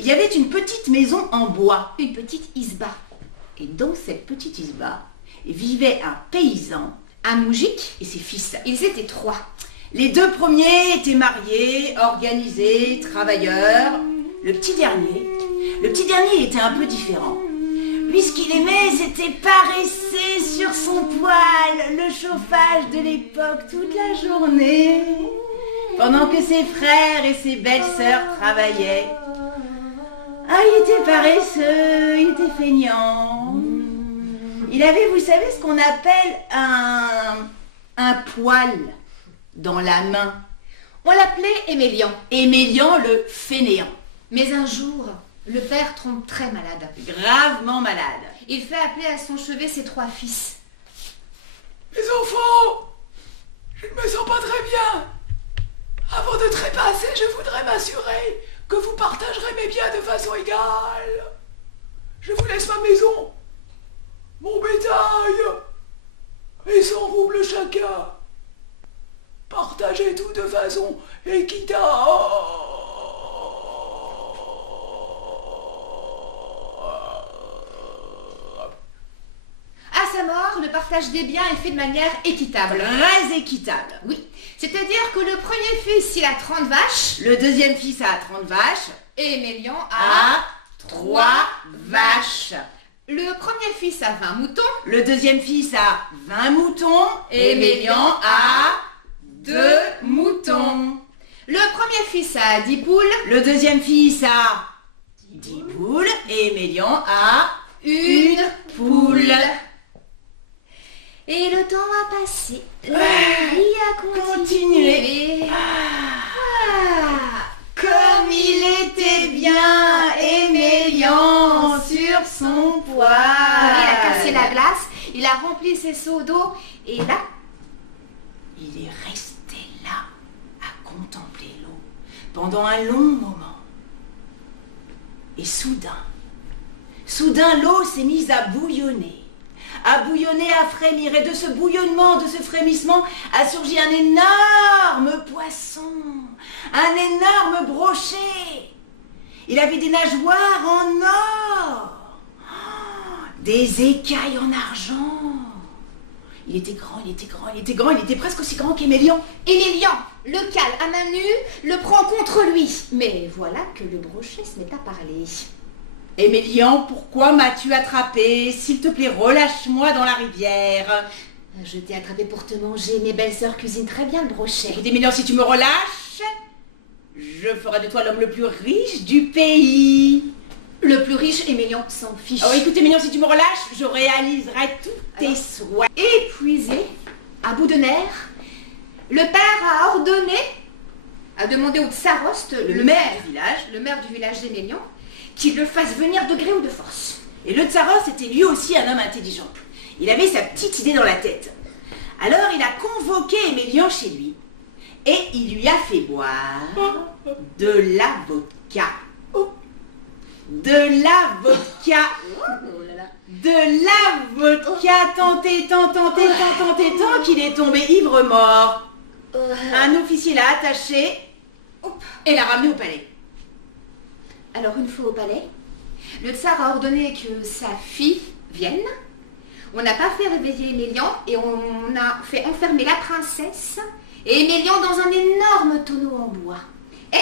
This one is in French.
Il y avait une petite maison en bois. Une petite isba. Et dans cette petite isba vivait un paysan, Un moujik. et ses fils. Ils étaient 3. Les 2 premiers étaient mariés, organisés, travailleurs. Le petit dernier était un peu différent. Lui, ce qu'il aimait, c'était paresser sur son poêle, le chauffage de l'époque toute la journée, pendant que ses frères et ses belles-sœurs travaillaient. Ah, il était paresseux, il était feignant. Il avait, vous savez, ce qu'on appelle un poêle dans la main. On l'appelait Émélian. Émélian le fainéant. Mais un jour, le père tombe très malade. Gravement malade. Il fait appeler à son chevet ses 3 fils. Mes enfants, je ne me sens pas très bien. Avant de trépasser, je voudrais m'assurer que vous partagerez mes biens de façon égale. Je vous laisse ma maison, mon bétail, et 100 roubles chacun. Partagez tout de façon équitable. À sa mort, le partage des biens est fait de manière équitable. Très équitable. Oui, c'est-à-dire que le premier fils, il a 30 vaches, Le deuxième fils a 30 vaches. et Émélian a... A 3 vaches. Le premier fils a 20 moutons, Le deuxième fils a 20 moutons. Et Émélian a 2 moutons. le premier fils a 10 poules, Le deuxième fils a 10 poules. Et Émélian a une poule. Et le temps a passé, la vie a continué. Comme il était bien Émélian sur son poêle. Il a cassé la glace, il a rempli ses seaux d'eau, et là, Il est resté là à contempler l'eau pendant un long moment. Et soudain, l'eau s'est mise à bouillonner, à frémir. Et de ce bouillonnement, de ce frémissement, a surgi un énorme poisson, un énorme brochet. Il avait des nageoires en or, des écailles en argent. Il était grand, il était presque aussi grand qu'Émélian. Émélian le cale à main nue, le prend contre lui. Mais voilà que le brochet se met à parler. Émélian, pourquoi m'as-tu attrapé? S'il te plaît, relâche-moi dans la rivière. Je t'ai attrapé pour te manger, mes belles-sœurs cuisinent très bien le brochet. Écoute, Émélian, si tu me relâches, je ferai de toi l'homme le plus riche du pays. Le plus riche, Émélian, s'en fiche. Oh, écoute, Émélian, si tu me relâches, je réaliserai tous tes souhaits. Épuisé, à bout de nerfs, le père a demandé au tsarost, Le maire du village d'Émélian, qu'il le fasse venir de gré ou de force. Et le tsaros était lui aussi un homme intelligent. Il avait sa petite idée dans la tête. Alors il a convoqué Émélian chez lui et il lui a fait boire de la vodka. De la vodka. De la vodka, tant qu'il est tombé ivre mort. Un officier l'a attaché et l'a ramené au palais. Alors une fois au palais, le tsar a ordonné que sa fille vienne. On n'a pas fait réveiller Émélian et on a fait enfermer la princesse et Émélian dans un énorme tonneau en bois. Et